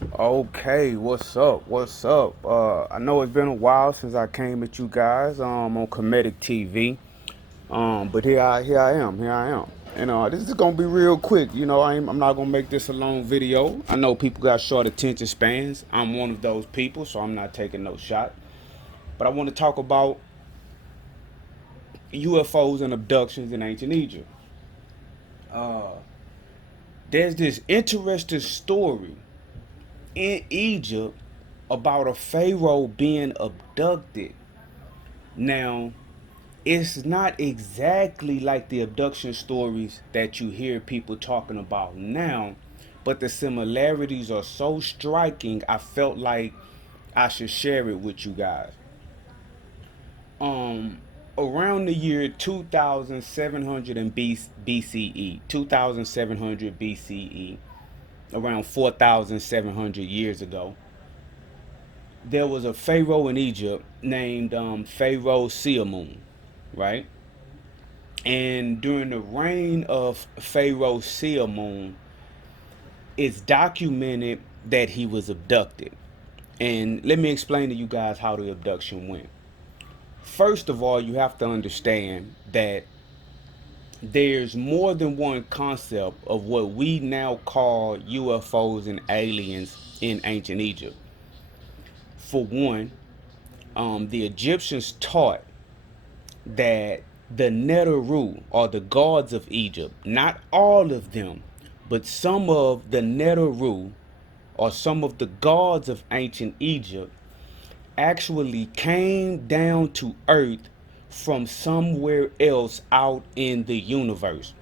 Okay, what's up? What's up? I know it's been a while since I came at you guys on Comedic TV. But here I am. This is gonna be real quick. I'm not gonna make this a long video. I know people got short attention spans. I'm one of those people, so I'm not taking no shot. But I want to talk about UFOs and abductions in ancient Egypt. Uh, there's this interesting story in Egypt about a pharaoh being abducted. Now, it's not exactly like the abduction stories that you hear people talking about now, but the similarities are so striking, I felt like I should share it with you guys. Um, Around the year 2700 and BCE, 2700 BCE, around 4700 years ago, there was a pharaoh in Egypt named Pharaoh-Siamun, right? And during the reign of Pharaoh-Siamun, it's documented that he was abducted. And let me explain to you guys how the abduction went. First of all, you have to understand that there's more than one concept of what we now call UFOs and aliens in ancient Egypt. For one, the Egyptians taught that the Neteru, or the gods of Egypt, not all of them, but some of the Neteru, or some of the gods of ancient Egypt, actually came down to earth from somewhere else out in the universe.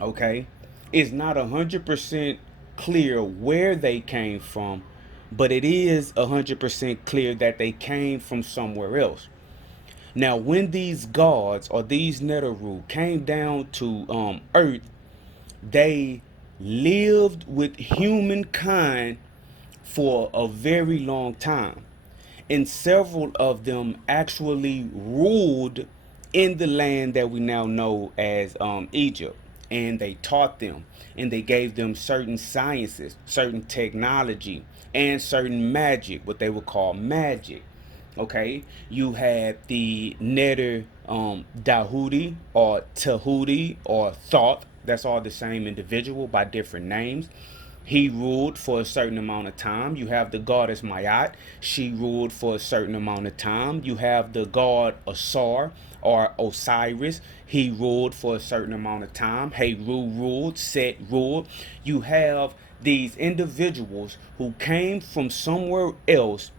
Okay? It's not 100% clear where they came from, but it is 100% clear that they came from somewhere else. Now, when these gods or these Neteru came down to Earth, they lived with humankind for a very long time. And several of them actually ruled in the land that we now know as Egypt. And they taught them and they gave them certain sciences, certain technology, and certain magic, what they would call magic. Okay, you had the Netter Dahudi or Tahuti or Thoth. That's all the same individual by different names. He ruled for a certain amount of time. You have the goddess Mayat. She ruled for a certain amount of time. You have the god Asar or Osiris. He ruled for a certain amount of time. Heru ruled. Set ruled. You have these individuals who came from somewhere else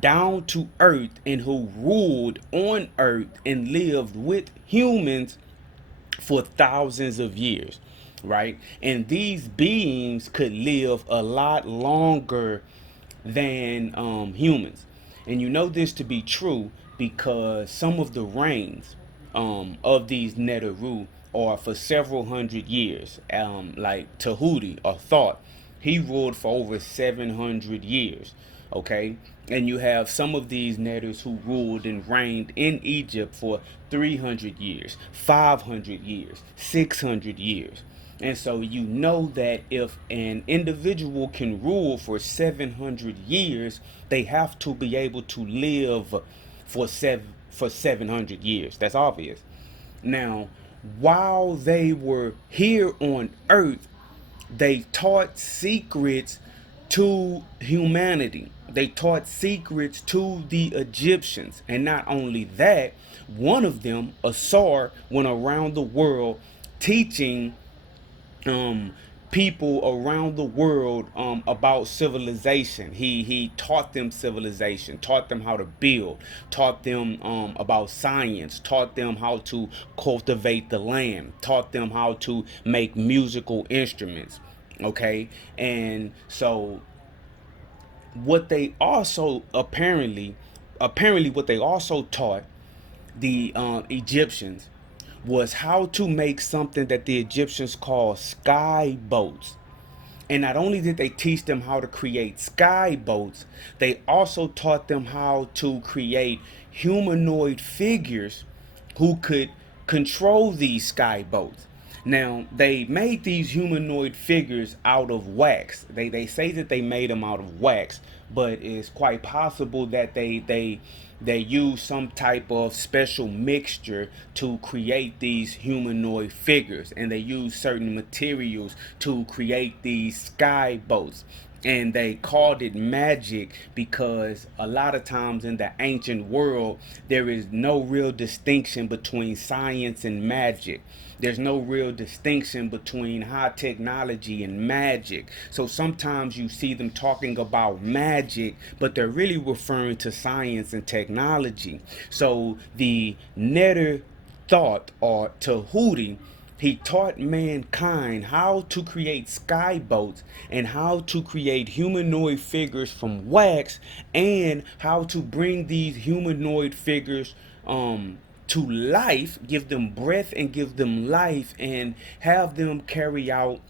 down to earth and who ruled on earth and lived with humans for thousands of years, right? And these beings could live a lot longer than humans. And you know this to be true because some of the reigns of these Neteru are for several hundred years. Like Tahuti or Thoth, he ruled for over 700 years. Okay, and you have some of these Netters who ruled and reigned in Egypt for 300 years, 500 years, 600 years. And so you know that if an individual can rule for 700 years, they have to be able to live for 700 years. That's obvious. Now, while they were here on earth, they taught secrets to humanity. They taught secrets to the Egyptians. And not only that, one of them, Asar, went around the world teaching um, people around the world about civilization. He taught them civilization, taught them how to build, taught them about science, taught them how to cultivate the land, taught them how to make musical instruments. Okay, and so what they also apparently what they also taught the Egyptians was how to make something that the Egyptians call sky boats. And not only did they teach them how to create sky boats, they also taught them how to create humanoid figures who could control these sky boats. Now, they made these humanoid figures out of wax. They say that they made them out of wax, but it's quite possible that they use some type of special mixture to create these humanoid figures, and they use certain materials to create these sky boats. And they called it magic because a lot of times in the ancient world there is no real distinction between science and magic. There's no real distinction between high technology and magic. So sometimes you see them talking about magic, but they're really referring to science and technology. So the Netter thought, or Tahuti, he taught mankind how to create skyboats and how to create humanoid figures from wax, and how to bring these humanoid figures to life, give them breath and give them life, and have them carry out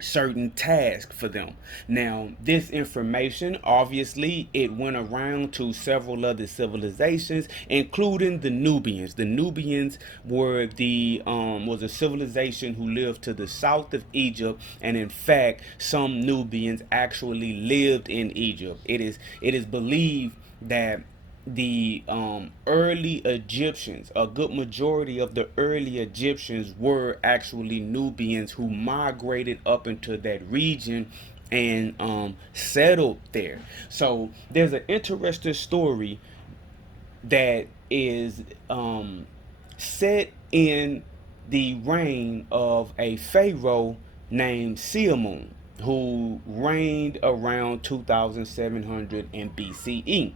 certain task for them. Now, this information, obviously, it went around to several other civilizations, including the Nubians. The Nubians were the was a civilization who lived to the south of Egypt, and in fact, some Nubians actually lived in Egypt. It is believed that the early Egyptians, a good majority of the early Egyptians were actually Nubians who migrated up into that region and settled there. So there's an interesting story that is set in the reign of a pharaoh named Siamun, who reigned around 2700 in BCE.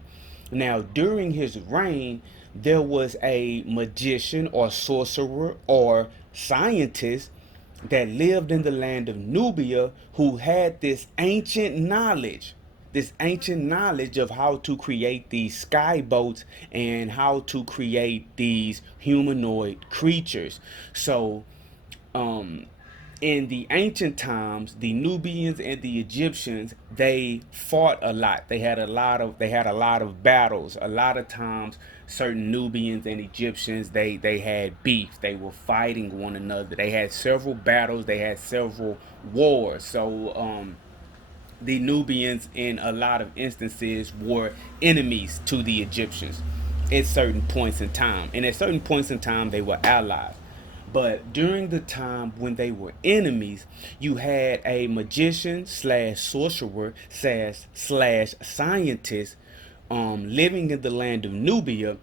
Now, during his reign, there was a magician or sorcerer or scientist that lived in the land of Nubia who had this ancient knowledge of how to create these sky boats and how to create these humanoid creatures. So, um, in the ancient times, the Nubians and the Egyptians, they fought a lot. They had a lot of battles. A lot of times, certain Nubians and Egyptians, they had beef. They were fighting one another. They had several battles. They had several wars. So the Nubians, in a lot of instances, were enemies to the Egyptians at certain points in time. And at certain points in time, they were allies. But during the time when they were enemies, you had a magician slash sorcerer slash scientist living in the land of Nubia.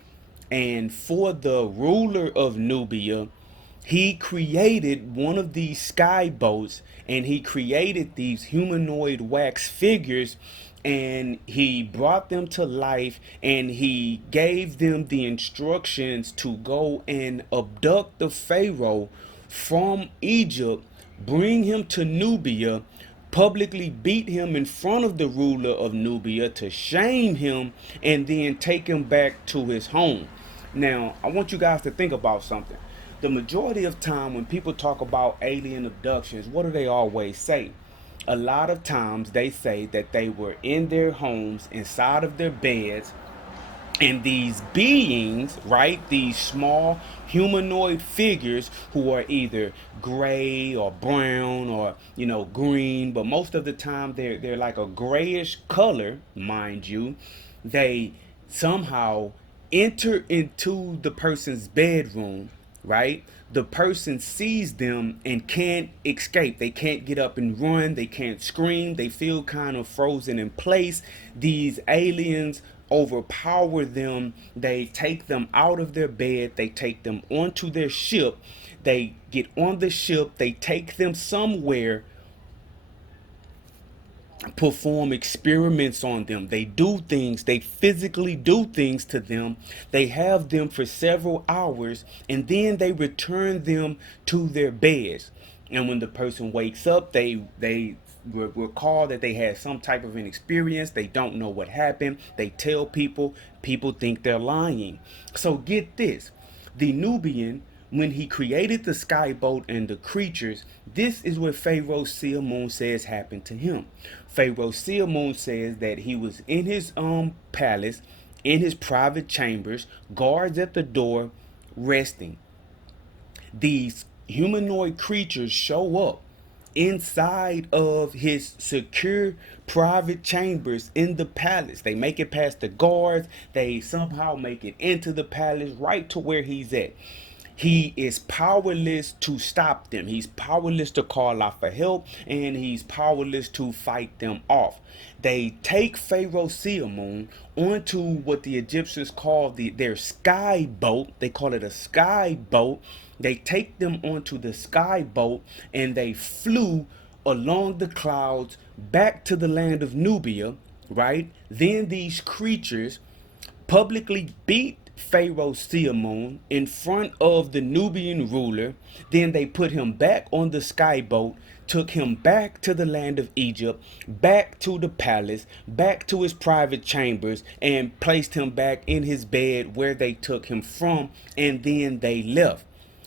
And for the ruler of Nubia, he created one of these sky boats, and he created these humanoid wax figures, and he brought them to life, and he gave them the instructions to go and abduct the Pharaoh from Egypt, bring him to Nubia, publicly beat him in front of the ruler of Nubia to shame him, and then take him back to his home. Now, I want you guys to think about something. The majority of time when people talk about alien abductions, what do they always say? A lot of times they say that they were in their homes, inside of their beds, and these beings, right, these small humanoid figures who are either gray or brown or green, but most of the time they're like a grayish color, mind you. They somehow enter into the person's bedroom, right? The person sees them and can't escape. They can't get up and run. They can't scream. They feel kind of frozen in place. These aliens overpower them. They take them out of their bed. They take them onto their ship. They get on the ship. They take them somewhere, perform experiments on them. They do things, they physically do things to them. They have them for several hours, and then they return them to their beds. And when the person wakes up, they recall that they had some type of an experience. They don't know what happened. They tell people. People think they're lying. So get this. The Nubian, when he created the skyboat and the creatures, this is what Pharaoh Siamun says happened to him. Pharaoh Siamun says that he was in his palace, in his private chambers, guards at the door, resting. These humanoid creatures show up inside of his secure private chambers in the palace. They make it past the guards. They somehow make it into the palace right to where he's at. He is powerless to stop them. He's powerless to call out for help, and he's powerless to fight them off. They take Pharaoh Siamun onto what the Egyptians call their sky boat. They call it a sky boat. They take them onto the sky boat, and they flew along the clouds back to the land of Nubia, right? Then these creatures publicly beat Pharaoh Siamun in front of the Nubian ruler. Then they put him back on the skyboat, took him back to the land of Egypt, back to the palace, back to his private chambers, and placed him back in his bed where they took him from, and then they left.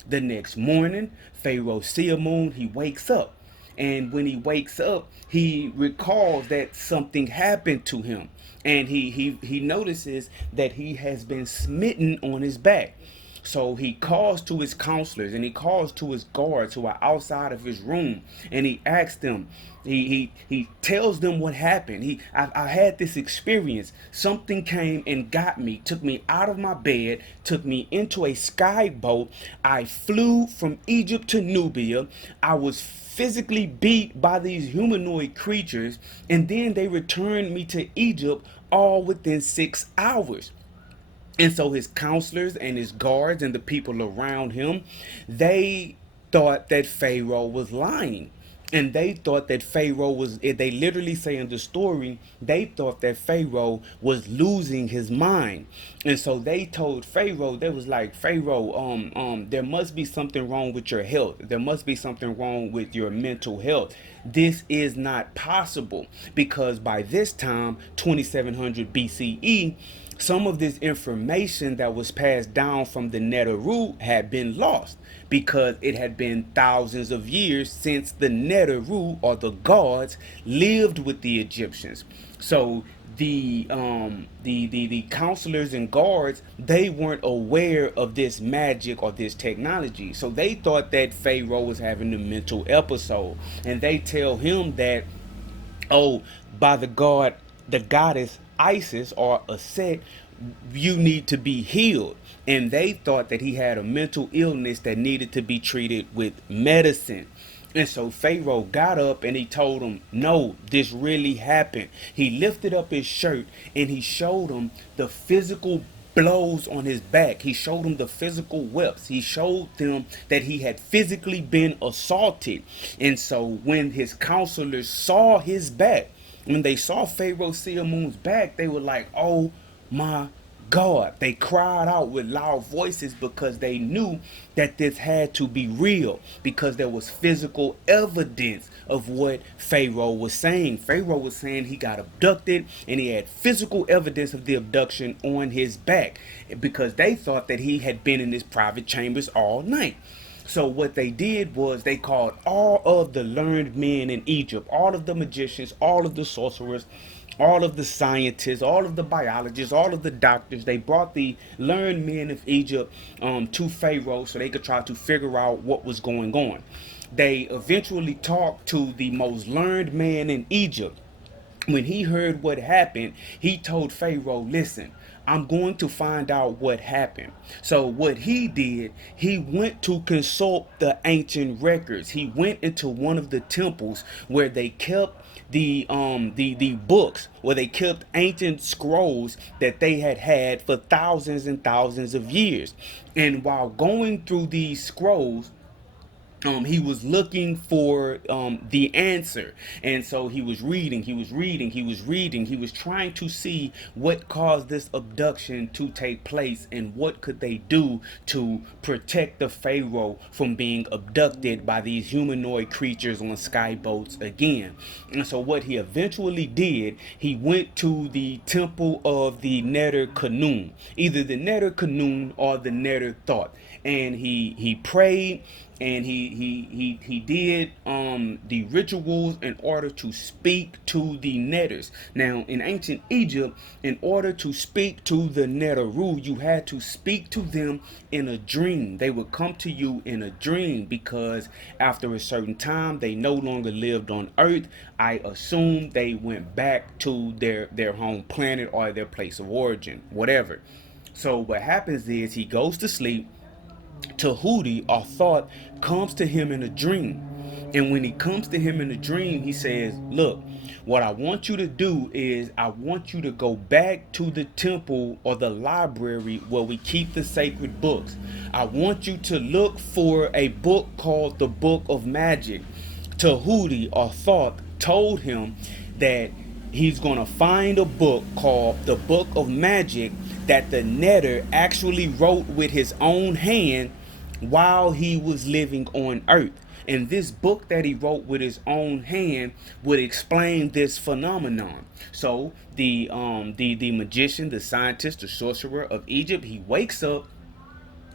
The next morning, Pharaoh Siamun, he wakes up. And when he wakes up, he recalls that something happened to him. And he notices that he has been smitten on his back. So he calls to his counselors and he calls to his guards who are outside of his room, and he asks them, he tells them what happened. I had this experience. Something came and got me, took me out of my bed, took me into a sky boat. I flew from Egypt to Nubia. I was physically beat by these humanoid creatures, and then they returned me to Egypt all within 6 hours. And so his counselors and his guards and the people around him, they thought that Pharaoh was lying. And they thought that Pharaoh was, they literally say in the story, they thought that Pharaoh was losing his mind. And so they told Pharaoh, they was like, Pharaoh, there must be something wrong with your health. There must be something wrong with your mental health. This is not possible, because by this time, 2700 BCE, some of this information that was passed down from the Neteru had been lost, because it had been thousands of years since the Neteru, or the gods, lived with the Egyptians. So the counselors and guards, they weren't aware of this magic or this technology. So they thought that Pharaoh was having a mental episode, and they tell him that, oh, by the goddess Isis or Aset, you need to be healed. And they thought that he had a mental illness that needed to be treated with medicine. And so Pharaoh got up and he told him, no, this really happened. He lifted up his shirt and he showed him the physical blows on his back. He showed them the physical whelps. He showed them that he had physically been assaulted. And so when his counselors saw his back, when they saw Pharaoh Siamun's back, they were like, oh my God. They cried out with loud voices, because they knew that this had to be real, because there was physical evidence of what Pharaoh was saying. Pharaoh was saying he got abducted, and he had physical evidence of the abduction on his back, because they thought that he had been in his private chambers all night. So what they did was they called all of the learned men in Egypt, all of the magicians, all of the sorcerers, all of the scientists, all of the biologists, all of the doctors. They brought the learned men of Egypt to Pharaoh so they could try to figure out what was going on. They eventually talked to the most learned man in Egypt. When he heard what happened, he told Pharaoh, listen, I'm going to find out what happened. So what he did, he went to consult the ancient records. He went into one of the temples where they kept the books, where they kept ancient scrolls that they had for thousands and thousands of years. And while going through these scrolls, he was looking for the answer. And so he was reading, he was trying to see what caused this abduction to take place, and what could they do to protect the Pharaoh from being abducted by these humanoid creatures on skyboats again. And so what he eventually did, he went to the temple of the Neter Kanun, either the Neter Kanun or the Neter Thought. and he prayed, and he did the rituals in order to speak to the netters. Now in ancient Egypt, in order to speak to the Neteru, you had to speak to them in a dream. They would come to you in a dream, because after a certain time they no longer lived on Earth. I assume they went back to their home planet or their place of origin, whatever. So what happens is he goes to sleep. Tahuti, or thought, comes to him in a dream. And when he comes to him in a dream, he says, look, what I want you to do is I want you to go back to the temple or the library where we keep the sacred books. I want you to look for a book called the Book of Magic. Tahuti, or thought, told him that he's going to find a book called the Book of Magic that the netter actually wrote with his own hand while he was living on Earth. And this book that he wrote with his own hand would explain this phenomenon. So the magician, the scientist, the sorcerer of Egypt, he wakes up.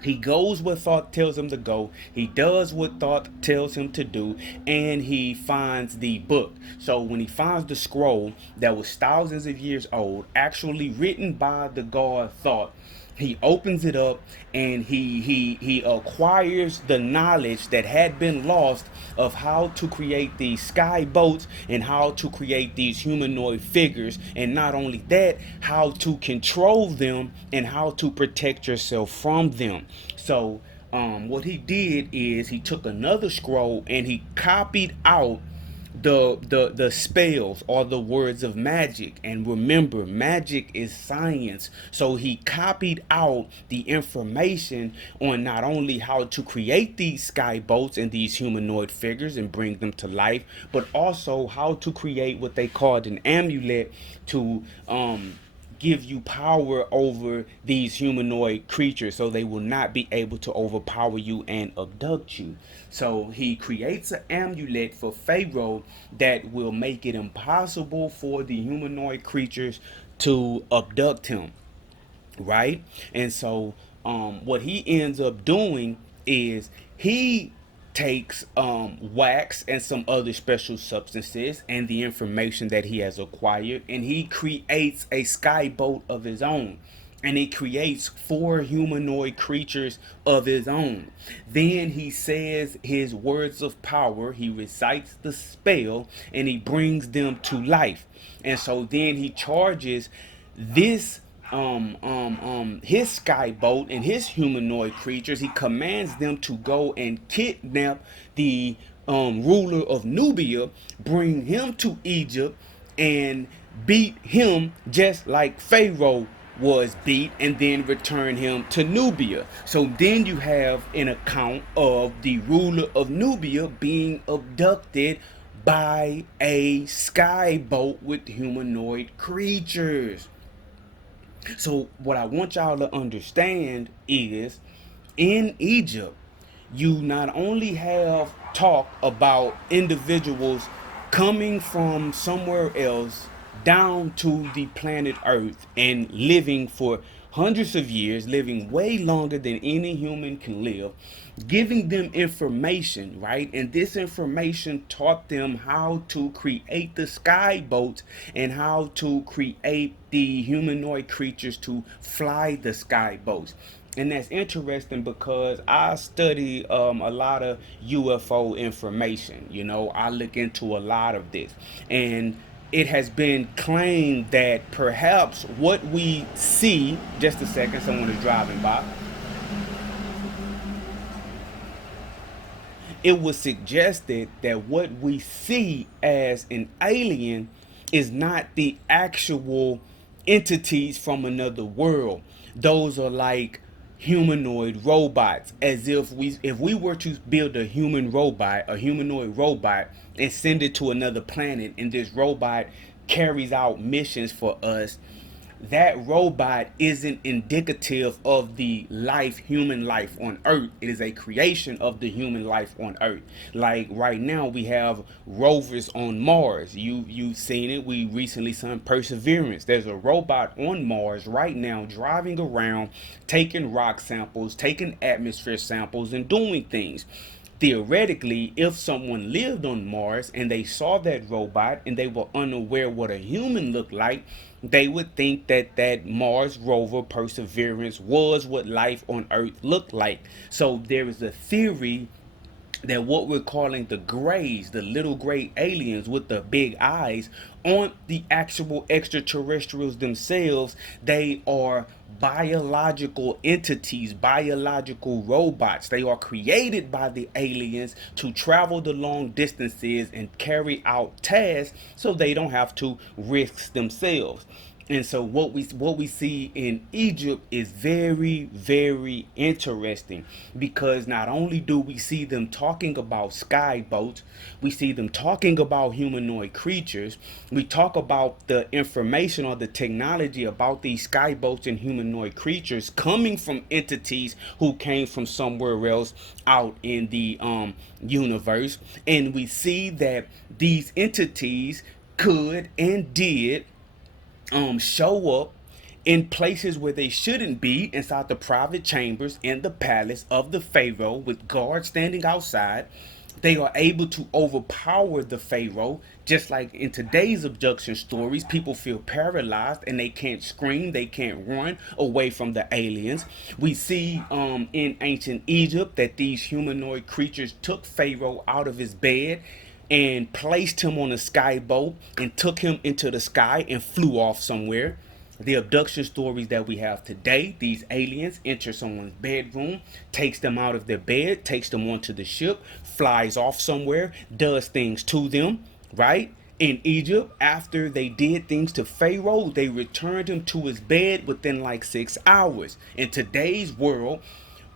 He goes where thought tells him to go. He does what thought tells him to do, and he finds the book. So when he finds the scroll that was thousands of years old, actually written by the god Thought, he opens it up, and he acquires the knowledge that had been lost of how to create these sky boats and how to create these humanoid figures, and not only that, how to control them and how to protect yourself from them. So what he did is he took another scroll and he copied out the spells or the words of magic. And remember, magic is science. So he copied out the information on not only how to create these sky boats and these humanoid figures and bring them to life, but also how to create what they called an amulet to give you power over these humanoid creatures, so they will not be able to overpower you and abduct you. So he creates an amulet for Pharaoh that will make it impossible for the humanoid creatures to abduct him, right? And so what he ends up doing is he takes wax and some other special substances and the information that he has acquired, and he creates a skyboat of his own, and he creates 4 humanoid creatures of his own. Then he says his words of power, he recites the spell, and he brings them to life. And so then he charges this his skyboat and his humanoid creatures. He commands them to go and kidnap the ruler of Nubia, bring him to Egypt, and beat him just like Pharaoh was beat, and then return him to Nubia. So then you have an account of the ruler of Nubia being abducted by a skyboat with humanoid creatures. So what I want y'all to understand is, in Egypt, you not only have talk about individuals coming from somewhere else down to the planet Earth and living for hundreds of years, living way longer than any human can live, giving them information, right? And this information taught them how to create the sky boats and how to create the humanoid creatures to fly the sky boats. And that's interesting because I study a lot of UFO information. You know, I look into a lot of this. And it has been claimed that perhaps what we see, just a second, someone is driving by. It was suggested that what we see as an alien is not the actual entities from another world. Those are like humanoid robots, as if we were to build a humanoid robot, and send it to another planet, and this robot carries out missions for us. that robot isn't indicative of the life, human life on Earth. It is a creation of the human life on Earth. Like right now, we have rovers on Mars. You've seen it. We recently saw Perseverance. There's a robot on Mars right now, driving around, taking rock samples, taking atmosphere samples, and doing things. Theoretically, if someone lived on Mars and they saw that robot and they were unaware what a human looked like, they would think that that Mars rover Perseverance was what life on Earth looked like. So there is a theory that what we're calling the grays, the little gray aliens with the big eyes, aren't the actual extraterrestrials themselves. They are biological entities, biological robots. They are created by the aliens to travel the long distances and carry out tasks so they don't have to risk themselves. And so what we see in Egypt is very, very interesting, because not only do we see them talking about sky boats, we see them talking about humanoid creatures. We talk about the information or the technology about these sky boats and humanoid creatures coming from entities who came from somewhere else out in the universe, and we see that these entities could and did show up in places where they shouldn't be, inside the private chambers in the palace of the Pharaoh with guards standing outside. They are able to overpower the Pharaoh. Just like in today's abduction stories, people feel paralyzed and they can't scream, they can't run away from the aliens. We see in ancient Egypt that these humanoid creatures took Pharaoh out of his bed and placed him on a skyboat and took him into the sky and flew off somewhere. The abduction stories that we have today, these aliens enter someone's bedroom, takes them out of their bed, takes them onto the ship, flies off somewhere, does things to them, right? In Egypt, after they did things to Pharaoh, they returned him to his bed within like 6 hours. In today's world,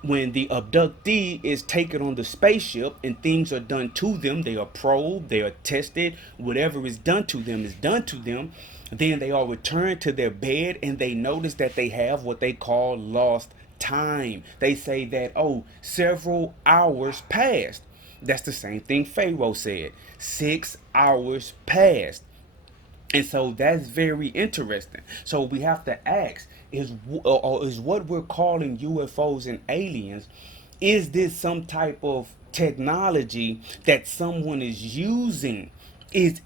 when the abductee is taken on the spaceship and things are done to them, they are probed, they are tested, whatever is done to them is done to them, then they are returned to their bed and they notice that they have what they call lost time. They say that, oh, several hours passed. That's the same thing Pharaoh said. 6 hours passed. And so that's very interesting. So we have to ask, is what we're calling UFOs and aliens, is this some type of technology that someone is using? Is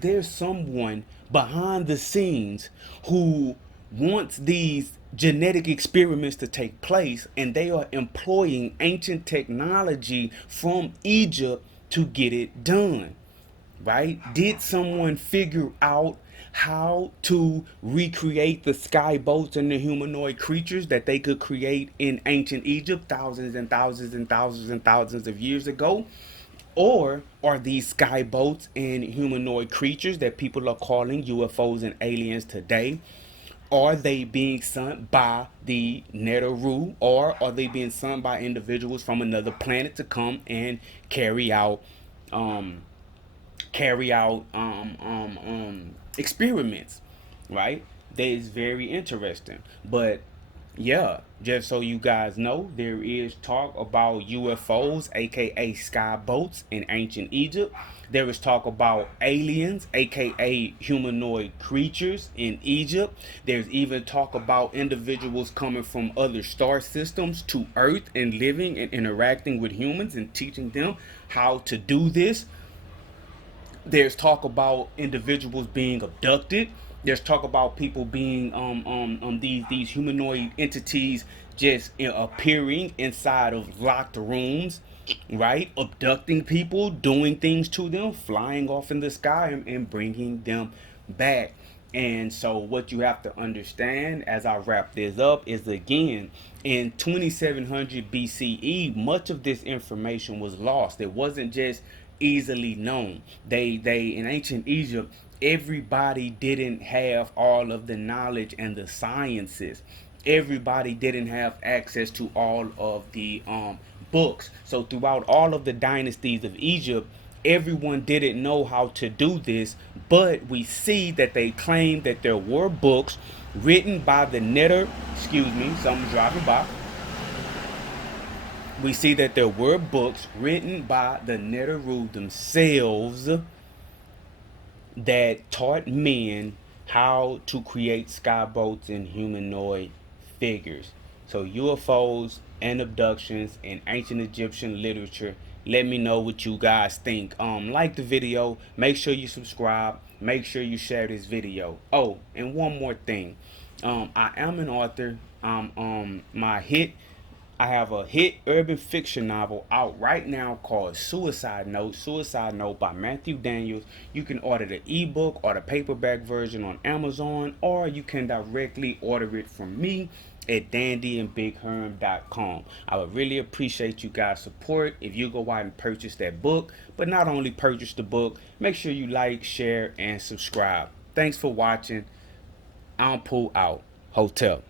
there someone behind the scenes who wants these genetic experiments to take place and they are employing ancient technology from Egypt to get it done? Right? Did someone figure out how to recreate the sky boats and the humanoid creatures that they could create in ancient Egypt thousands and thousands and thousands and thousands of years ago? Or are these sky boats and humanoid creatures that people are calling UFOs and aliens today, are they being sent by the Neteru, or are they being sent by individuals from another planet to come and carry out um, experiments, right? That is very interesting. But yeah, just so you guys know, there is talk about UFOs, aka sky boats, in ancient Egypt. There is talk about aliens, aka humanoid creatures, in Egypt. There's even talk about individuals coming from other star systems to Earth and living and interacting with humans and teaching them how to do this. There's talk about individuals being abducted. There's talk about people being these humanoid entities just appearing inside of locked rooms, right? Abducting people, doing things to them, flying off in the sky, and bringing them back. And so, what you have to understand as I wrap this up is, again, in 2700 BCE, much of this information was lost. It wasn't just easily known. They in ancient Egypt, everybody didn't have all of the knowledge and the sciences. Everybody didn't have access to all of the books. So throughout all of the dynasties of Egypt, everyone didn't know how to do this, but we see that they claim that there were books, written by the knitter. Excuse me, someone's driving by. We see that there were books written by the Neteru themselves that taught men how to create skyboats and humanoid figures. So UFOs and abductions in ancient Egyptian literature. Let me know what you guys think. Like the video, make sure you subscribe, make sure you share this video. Oh, and one more thing. I am an author. My hit I have a hit urban fiction novel out right now called Suicide Note. Suicide Note by Matthew Daniels. You can order the ebook or the paperback version on Amazon, or you can directly order it from me at dandyandbigherm.com. I would really appreciate you guys' support if you go out and purchase that book. But not only purchase the book, make sure you like, share, and subscribe. Thanks for watching. I'm Pooh out. Hotel.